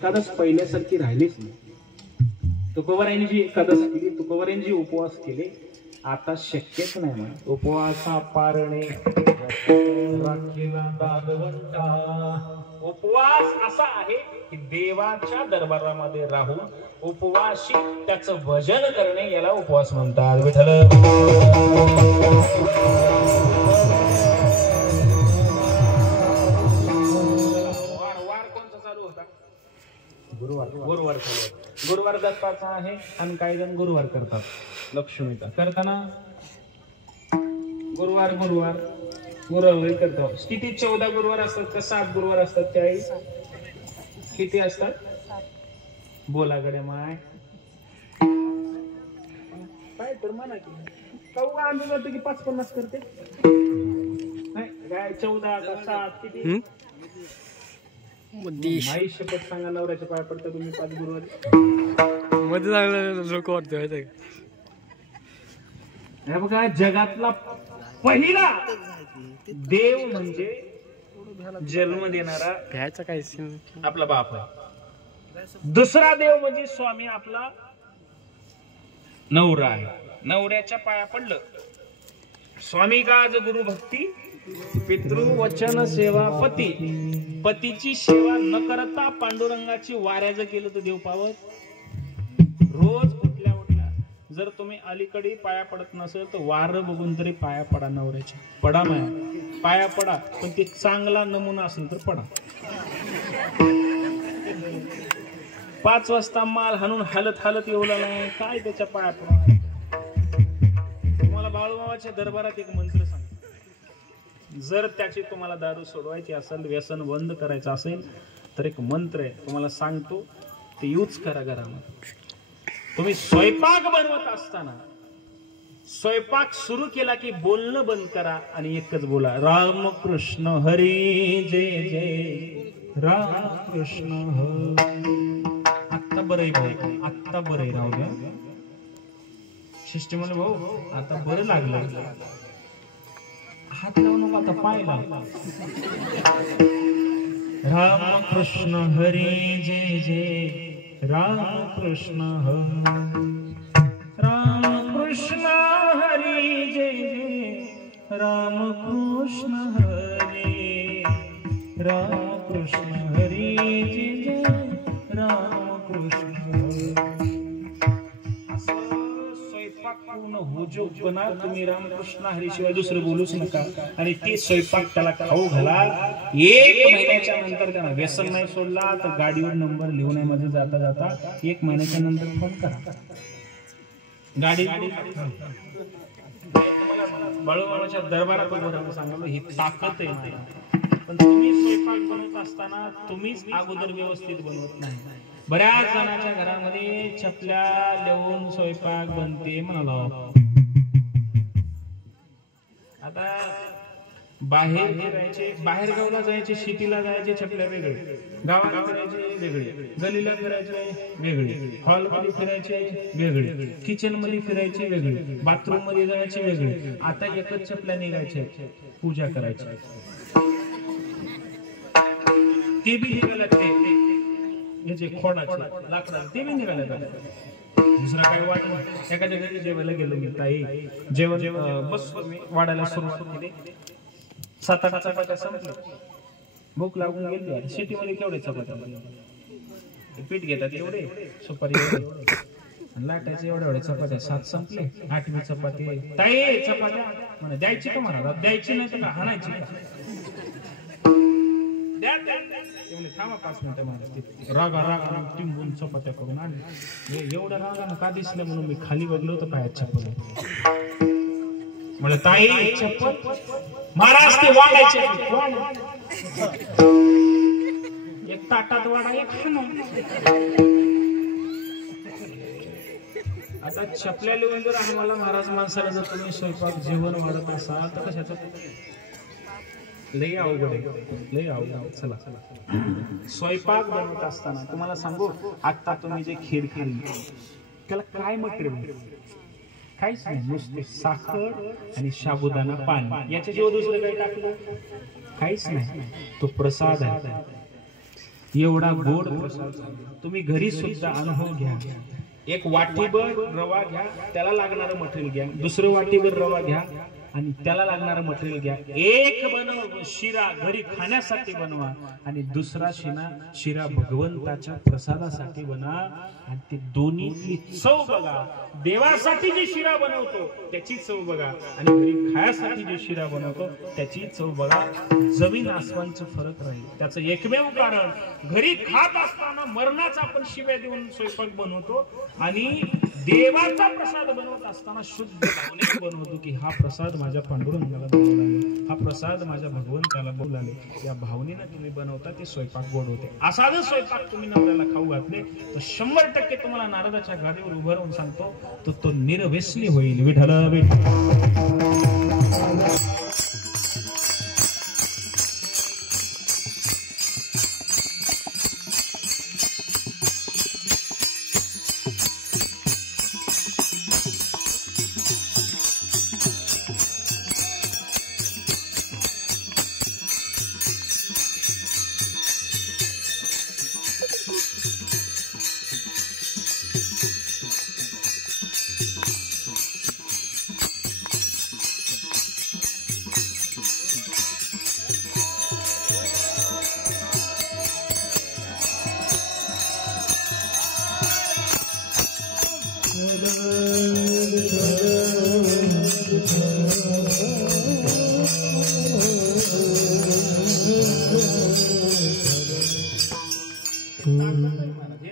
एकादश पहिल्यासारखी राहिलीच नाही. तुकोबारायांनी जी एकादश केली, तुकोबारायांनी जी उपवास केले, आता शक्यच नाही. उपवासा पारणे राखीला दादवंता. उपवास असा आहे की देवाच्या दरबारामध्ये राहून उपवासी त्याचं भजन करणे, याला उपवास म्हणतात. विठ्ठल वार कोणता चालू होता? गुरुवार. गुरुवार चालू होता. गुरुवार दत्ताचा आहे आणि काही जण गुरुवार करतात लक्ष्मीचा. करताना गुरुवार गुरुवार गुरुवार करतो. किती 14 गुरुवार असतात का 7 गुरुवार असतात? 40. किती असतात? बोला गड्या माय काय तर म्हणा की कौवा आणलं जातं की 5-50 करते नाही काय? 14 का 7 किती? आई शपथ सांगा, नवऱ्याच्या पाया पडता तुम्ही 5 गुरुवार मध्ये चांगलं लोक वाटते. हे बघा, जगातला पहिला देव म्हणजे जन्म देणारा घ्यायचा काय आपला बाप आहे. दुसरा देव म्हणजे स्वामी आपला नवरा आहे. नवऱ्याच्या पाया पडलं. स्वामी काज गुरु भक्ती, पितृ वचन सेवा पती. पतीची सेवा न करता पांडुरंगाची वाऱ्याचं केलं तर देव पावत. रोज उठल्या उठल्या जर तुम्ही अलीकडे पाया पडत नसेल तर वार बघून तरी पाया पडा. नवऱ्याच्या पडा माया पाया पडा, पण ते चांगला नमुना असेल तर पडा. 5 वाजता माल हाणून हालत हालत येऊ लागला काय त्याच्या पाया पडा. तुम्हाला बाळूमामाच्या दरबारात एक मंत्र सांग. जर त्याची तुम्हाला दारू सोडवायची असेल, व्यसन बंद करायचं असेल, तर एक मंत्र आहे तुम्हाला सांगतो, ते यूज करा घरामध्ये. तुम्ही स्वयंपाक बनवत असताना स्वयंपाक सुरू केला की बोलणं बंद करा आणि एकच बोला, रामकृष्ण हरी जय जय रामकृष्ण हरी. आत्ता बरं भाऊ, आत्ता बरं राहू द्या. शिष्टी म्हणलं भाऊ आता बरं लागलं. हात लावू नको, आता पाय लाव. रामकृष्ण हरी जय जय रामकृष्ण हरी. रामकृष्ण हरी जय जय रामकृष्ण हरी. रामकृष्ण हरी जय जय रामकृष्ण हरी. पूर्ण हुजूबना तुम्ही रामकृष्ण हरी शिवाय दुसरं बोलूच नका. आणि ते स्वयंपाक त्याला खाऊ घाला. 1 महिन्याच्या नंतर त्याला व्यसन नाही सोडला तर गाडीवर नंबर लिहून आहे मध्ये जाता जाता 1 महिन्याच्या नंतर फोन करा. गाडी बाळूमामाच्या दरबारात उभं राहून सांगा ही ताकद आहे. पण तुम्ही स्वयंपाक बनवत असताना तुम्हीच अगोदर व्यवस्थित बनवत नाही. बऱ्याच जणांच्या घरामध्ये चपल्या लिहून स्वयंपाक बनते म्हणाला. आता बाहेर फिरायचे, बाहेर गावला जायचे, शेतीला जायचे चपल्या वेगळे, गावाला फिरायचे वेगळे, गलीला फिरायचे वेगळे, हॉल मध्ये फिरायचे वेगळे, किचन मध्ये फिरायचे वेगळे, बाथरूम मध्ये जायचे वेगळे. आता एकच चपल्या निघायचे पूजा करायची. ते बी निघाले याचे खोडाचे लाकडा ते बी निघाले. दुसरा काही वाटलं. एखाद्या घरी जेवायला गेलो मी, ताई जेवण बस वाढायला सुरुवात केली. 7-8 चपात्या संपल्या. भूक लागून गेली. शेतीमध्ये केवढे चपात्या पीठ घेतात एवढे, सुपारी लाटायचे एवढ्या एवढ्या चपात्या. 7 संपले. 8वी चपाती. ताई चपात्या म्हणा द्यायची का? म्हणा द्यायची नाही तर हाणायची का? थांबा 5 मिनिटं म्हणा. रागा रागा टिंबून चपात्या करून आणली. एवढ्या रागानं का दिसलं म्हणून मी खाली बघलो तर काय चप्पल म्हणजे ताई चप्पल महाराज ते वाढायचे. एक ताटात वाढा, एक आता चपल्या लिहून जर आम्हाला महाराज माणसाला जर तुम्ही स्वयंपाक जेवण वाढत असाल तर कशाचं लई अवघड आहे, लई अवघड. चला स्वयंपाक बनवत असताना तुम्हाला सांगू, आता तुम्ही जे खीर खाल्ली त्याला काय मटेरियल? काहीच नाही, नुसते साखर आणि साबुदाणा पाणी. याच्याशिवाय दुसरं काही टाकलं काहीच नाही. तो प्रसाद आहे. एवढा गोड प्रसाद झाला. तुम्ही घरी सुद्धा अनुभव घ्या. एक वाटीभर रवा घ्या, त्याला लागणारं मटेरियल घ्या. दुसरं वाटीभर रवा घ्या आणि त्याला लागणारं मटेरियल घ्या. एक बनव शिरा घरी खाण्यासाठी बनवा आणि दुसरा शिरा भगवंताच्या प्रसादासाठी बनवा. आणि ते दोन्ही चव बघा. देवासाठी जे शिरा बनवतो त्याची चव बघा आणि घरी खायासाठी जे शिरा बनवतो त्याची चव बघा. जमीन आसमानचा फरक राहील. त्याचं एकमेव कारण, घरी खात असताना मरणाचा आपण शिव्या देऊन स्वयंपाक बनवतो आणि देवाचा प्रसाद बनवत असताना शुद्ध भावनेने बनवतो की हा प्रसाद माझ्या पांडुरंगाला बोलावला, हा प्रसाद माझ्या भगवंताला बोलावले. या भावनेनं तुम्ही बनवता ते स्वयंपाक गोड होते. असा जर स्वयंपाक तुम्ही नवऱ्याला खाऊ घातले तर 100% तुम्हाला नारदाच्या गादीवर उभं राहून सांगतो तो निर्व्यसनी होईल. विठ्ठल विठ्ठल.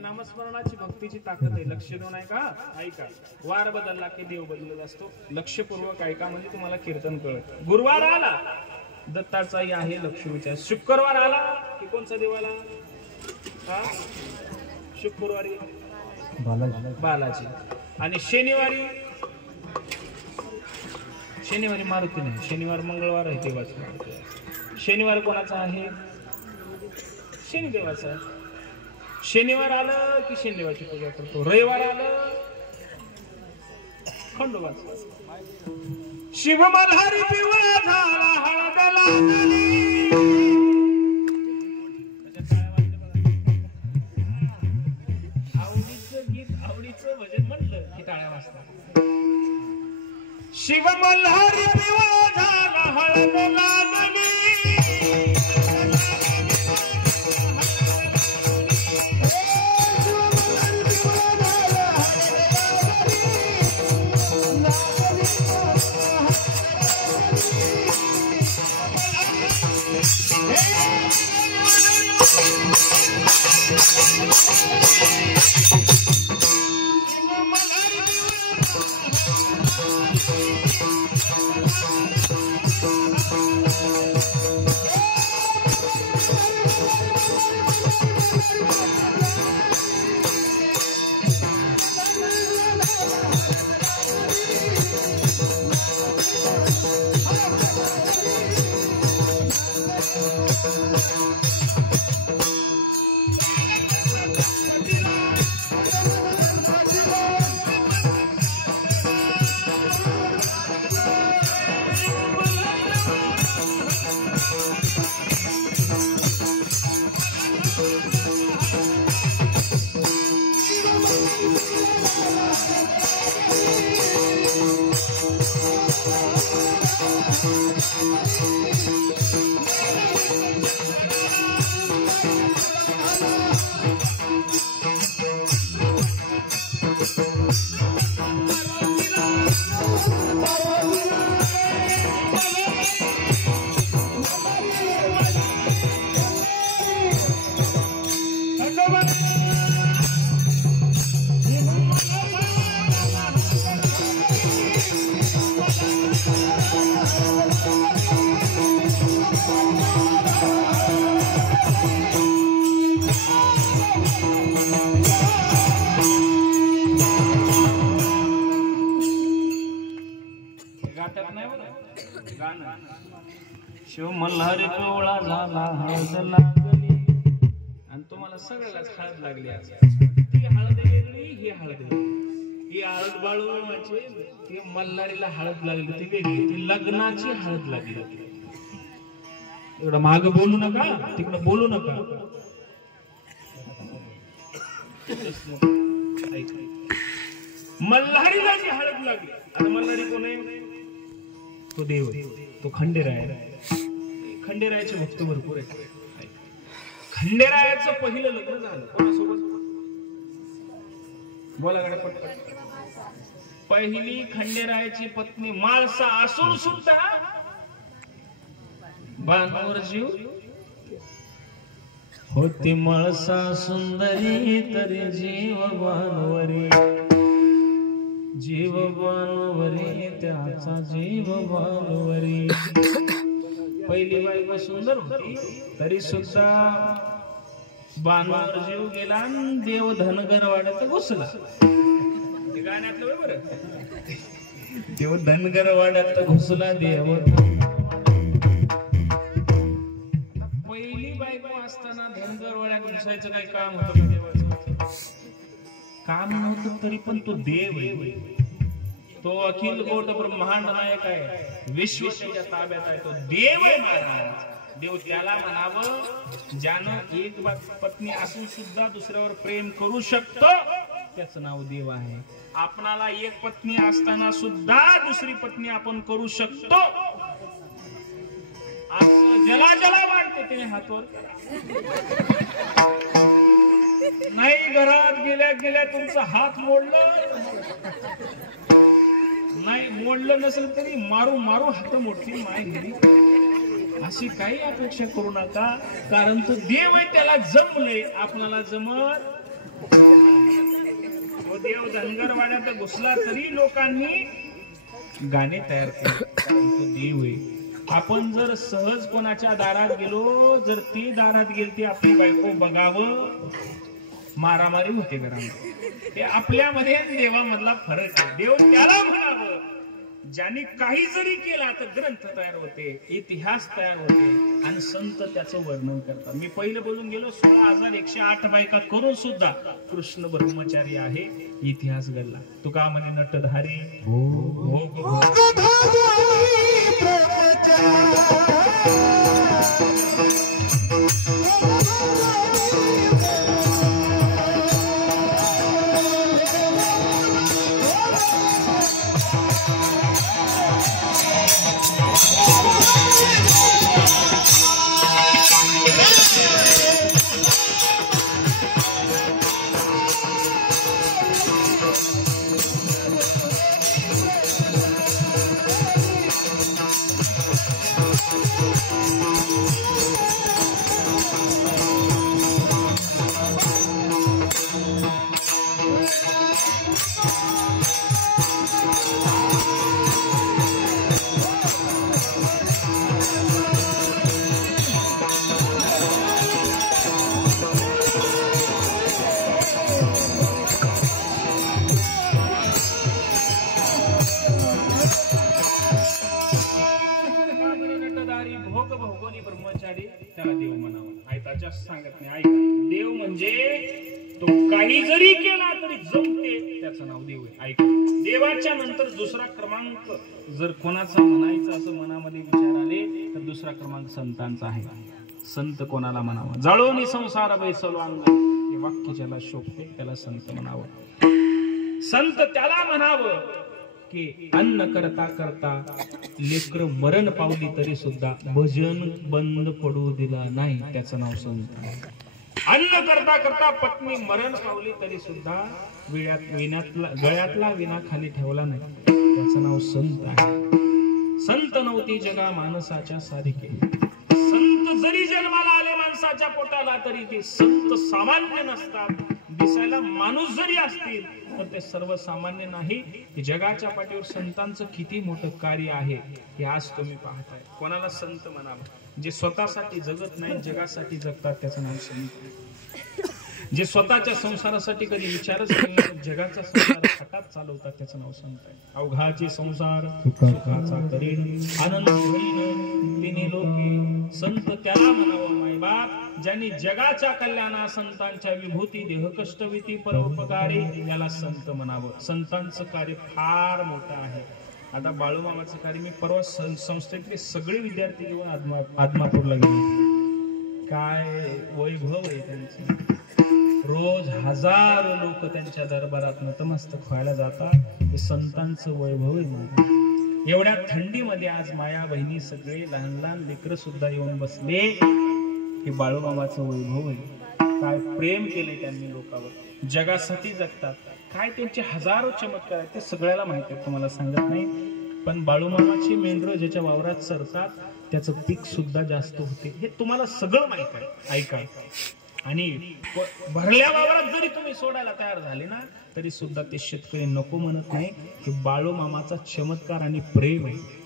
नामस्मरणाची भक्तीची ताकद आहे. लक्ष देऊन ऐका. ऐका. वार बदलला की देव बदलत असतो. लक्षपूर्वक ऐका म्हणजे तुम्हाला कीर्तन कळत. गुरुवार आला दत्ताचाही आहे, लक्ष्मीचा. शुक्रवार आला की कोणचा देव आला? शुक्रवारी बालाजी. आणि शनिवारी मारुती नाही. शनिवार मंगळवार आहे देवाचा. शनिवार कोणाचा आहे? शनिदेवाचा. शनिवार आलं की शनिदेवाची पूजा करतो. रविवार आलं खंडोबाचा. शिव मल्हारी पिवळा झाला हळद लागली. आवडीचं गीत, आवडीचं भजन म्हटलं की टाळ्या वाजतात. शिव मल्हारी पिवळा झाला हळद लागली. शिव मल्हारी पिवळा झाला हळद लागली. आणि तुम्हाला सगळ्यालाच हळद लागली. ती हळद वेगळी, ही हळद वेगळी. ही हळद बाळूमाची, ती मल्हारीला हळद लागली ती वेगळी. ती लग्नाची हळद लागली. इकडं माग बोलू नका, तिकडं बोलू नका. मल्हारीला जी हळद लागली, आता मल्हारी कोण आहे? तो देव आहे, तो खंडेराय. खंडेरायाचे भक्त भरपूर आहेत. खंडेरायाचं पहिलं लग्न झालं कोणासोबत? बोला गाड्या पटपट. पहिली खंडेरायाची पत्नी माळसा असून सुद्धा बाणावर जीव होती. माळसा सुंदरी तरी जीव बाणवरी, जीव बाणवरी त्याचा जीव बाणवरी. पहिली बायको सुंदर होती तरी सुद्धा बाणावर जीव गेला. देव धनगर वाड्यात घुसला. गाण्यातलं बरं, देव धनगर वाड्यात घुसला. देव पहिली बायको असताना धनगर वाड्यात घुसायचं काही काम होतं? देवाचं काम नव्हतं, तरी पण तो देव आहे. तो अखिल कोट ब्रह्मांड नायक आहे, विश्व त्याच्या ताब्यात आहे. तो देव आहे महाराज. देव त्याला म्हणावं ज्यानं एक पत्नी असून सुद्धा दुसऱ्यावर प्रेम करू शकतो, त्याचं नाव देव आहे. आपणाला एक पत्नी असताना सुद्धा दुसरी पत्नी आपण करू शकतो, असं ज्याला ज्याला वाटते त्याने हातवर नाही. घरात गेल्या गेल्या तुमचा हात मोडलं नाही, मोडलं नसेल तरी मारू मारू हात मोडतील माय घरी. अशी काही अपेक्षा करू नका, कारण तो देव आहे, त्याला जमले, आपणाला जमत. तो देव धनगरवाड्यात घुसला तरी लोकांनी गाणे तयार केले, कारण तो देव आहे. आपण जर सहज कोणाच्या दारात गेलो, जर ती दारात गेली, आपली बायको बघावं, मारामारी होते घरामध्ये. ते आपल्यामध्ये देवामधला फरक आहे. देव त्याला म्हणावं ज्यांनी काही जरी केला तर ग्रंथ तयार होते, इतिहास तयार होते, आणि संत त्याचं वर्णन करतात. मी पहिले बोलून गेलो 16,108 बायका करून सुद्धा कृष्ण ब्रह्मचारी आहे, इतिहास घडला. तुका म्हणे नटधारी भोग भोगोनी ब्रह्मचारी, त्याला देव म्हणावं. आयताच्या सांगत नाही. ऐका, देव म्हणजे तो काही जरी केला तरी जमते, त्याचं नाव देव आहे. ऐका, देवाच्या नंतर दुसरा क्रमांक जर कोणाचा म्हणायचा असं मनामध्ये विचार आले तर दुसरा क्रमांक संतांचा आहे. संत कोणाला म्हणावा? जाळोनी संसार बैसलो अंग, हे वाक्य ज्याला शोभते त्याला संत म्हणावं. संत त्याला म्हणावं की अन्न करता करता लेकर मरण पावली तरी सुद्धा भजन बंद पडू दिला नाही, त्याचं नाव संत आहे. अन्न करता करता पत्नी मरण पावली तरी सुद्धा गळ्यातला विना खाली ठेवला नाही, त्याचं नाव संत आहे. संत नव्हती जगा माणसाच्या सारिके. संत जरी जन्माला आले माणसाच्या पोटाला तरी ते संत सामान्य नसतात. दिसायला माणूस जरी असतील तर ते सर्वसामान्य नाही. जगाच्या पाठीवर संतांचं किती मोठं कार्य आहे हे आज तुम्ही पाहताय. कोणाला संत म्हणावं? जे स्वतःसाठी जगत नाही, जगासाठी जगतात, त्याचं नाव संत. जे स्वतःच्या संसारासाठी कधी विचारच नाही, जगाचा संसार हठात चालवतात, त्याचं नाव संत आहे. अवघाचे संसार सुखाचा करीन, आनंद होईन तिने लोके. संत त्याला म्हणावं मायबाप ज्यांनी जगाच्या कल्याणा संतांच्या विभूती देह कष्टविती परोपकारी, याला संत म्हणावं. संतांचं कार्य फार मोठं आहे. आता बाळूमामाचं कार्य, मी परवा संस्थेतले सगळे विद्यार्थी घेऊन आदमापूरला गेले. काय वैभव आहे त्यांचं. रोज हजारो लोक त्यांच्या दरबारात नतमस्तक व्हायला जातात. हे संतांचं वैभव आहे. एवढ्या थंडीमध्ये आज माया बहिणी सगळे लहान लहान लेकर सुद्धा येऊन बसले. हे बाळूमामाचं वैभव आहे. काय प्रेम केले त्यांनी लोकांवर, जगासाठी जगतात. काय त्यांचे हजारो चमत्कार आहेत ते सगळ्याला माहिती आहे, तुम्हाला सांगत नाही. पण बाळूमामाची मेंढरं ज्याच्या वावरात सरतात त्याचं पीक सुद्धा जास्त होते, हे तुम्हाला सगळं माहित आहे. ऐका. आणि भरल्या वावरात जरी तुम्ही सोडायला तयार झाले ना तरी सुद्धा ते शेतकरी नको म्हणत नाही. की बाळूमामाचा चमत्कार आणि प्रेम आहे.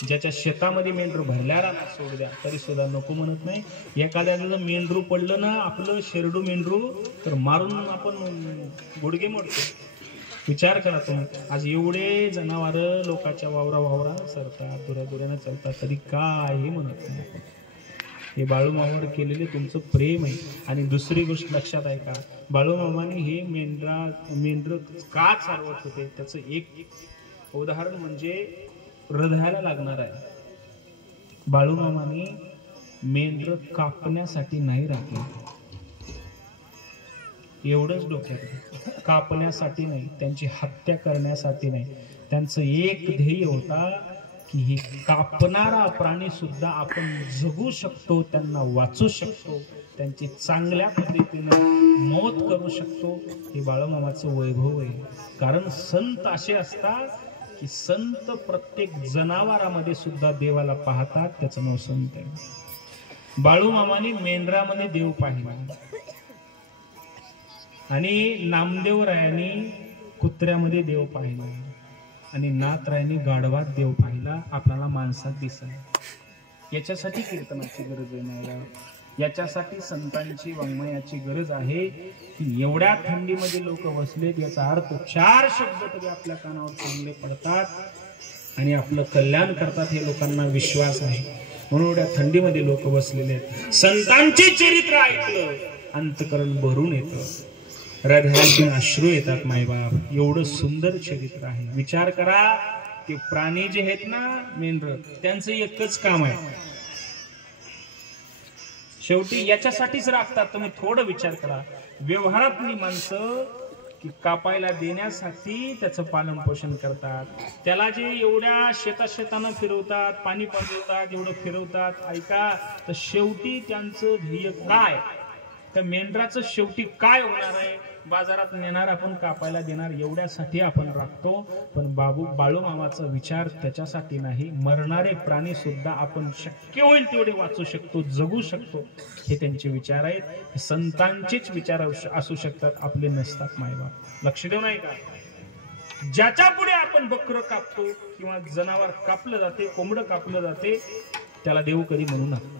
ज्याच्या शेतामध्ये मेंढरू भरल्या रानात सोड द्या तरी सुद्धा नको म्हणत नाही. एखाद्याला मेंढरू पडलं ना, आपलं शेरडू मेंढरू, तर मारून आपण गुडघे मोडतो. विचार करा तुम्ही. आज एवढे जनावर लोकांच्या वावरा सरतात, दुऱ्याने चालतात, तरी काय म्हणत नाही आपण. हे बाळूमामावर केलेले तुमचं प्रेम आहे. आणि दुसरी गोष्ट लक्षात आहे का, बाळूमामाने हे मेंढर का चालवत होते त्याचं एक उदाहरण म्हणजे हृदयाला लागणार आहे. बाळूमामाने मेंढर कापण्यासाठी नाही राखले, एवढंच डोक्यात. कापण्यासाठी नाही, त्यांची हत्या करण्यासाठी नाही. त्यांचं एक ध्येय होता की हे कापणारा प्राणी सुद्धा आपण जगू शकतो, त्यांना वाचू शकतो, त्यांची चांगल्या पद्धतीने मौत करू शकतो. हे बाळूमामाचं वैभव आहे. कारण संत असे असतात की संत प्रत्येक जनावरामध्ये सुद्धा देवाला पाहतात, त्याचं नाव संत आहे. बाळूमामाने मेंढरामध्ये देव पाहिला आणि नामदेवरायांनी कुत्र्यामध्ये देव पाहिला आणि नाथरायांनी गाढवात देव पाहिला. आपल्याला माणसात दिसला. याच्यासाठी कीर्तनाची गरज आहे मला, याच्यासाठी संतांची वाङ्मयाची गरज आहे. की एवढ्या थंडीमध्ये लोक बसलेत, याचा अर्थ 4 शब्द तरी आपल्या कानावर चांगले पडतात आणि आपलं कल्याण करतात, हे लोकांना विश्वास आहे. म्हणून एवढ्या थंडीमध्ये लोक बसलेले आहेत. संतांचे चरित्र ऐकलं अंतकरण भरून येतं, हृदयातून अश्रू येतात. मायबाप, एवढं सुंदर चरित्र आहे. विचार करा, ते प्राणी जे आहेत ना मेंढर, त्यांचं एकच काम आहे, शेवटी याच्यासाठीच राखतात. तुम्ही थोडं विचार करा. व्यवहारातली माणसं की कापायला देण्यासाठी त्याचं पालन पोषण करतात. त्याला जे एवढ्या शेतानं फिरवतात, पाणी पाजवतात, एवढं फिरवतात. ऐका, तर शेवटी त्यांचं ध्येय काय, त्या मेंढराचं शेवटी काय होणार आहे, बाजारात नेणार, आपण कापायला देणार, एवढ्यासाठी आपण राखतो. पण बाळूमामाचा विचार त्याच्यासाठी नाही. मरणारे प्राणी सुद्धा आपण शक्य होईल तेवढे वाचू शकतो, जगू शकतो, हे त्यांचे विचार आहेत. संतांचेच विचार असू शकतात, आपले नसतात. मायबाप, लक्ष देऊ नाही का. ज्याच्या पुढे आपण बकरं कापतो किंवा जनावर कापलं जाते, कोंबडं कापलं जाते, त्याला देव कधी म्हणू नका,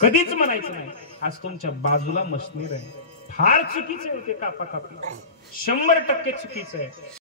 कधीच म्हणायचं नाही. आज तुमच्या बाजूला मशनीर आहे, फार चुकीचं आहे ते कापा कापी, 100% चुकीचं आहे.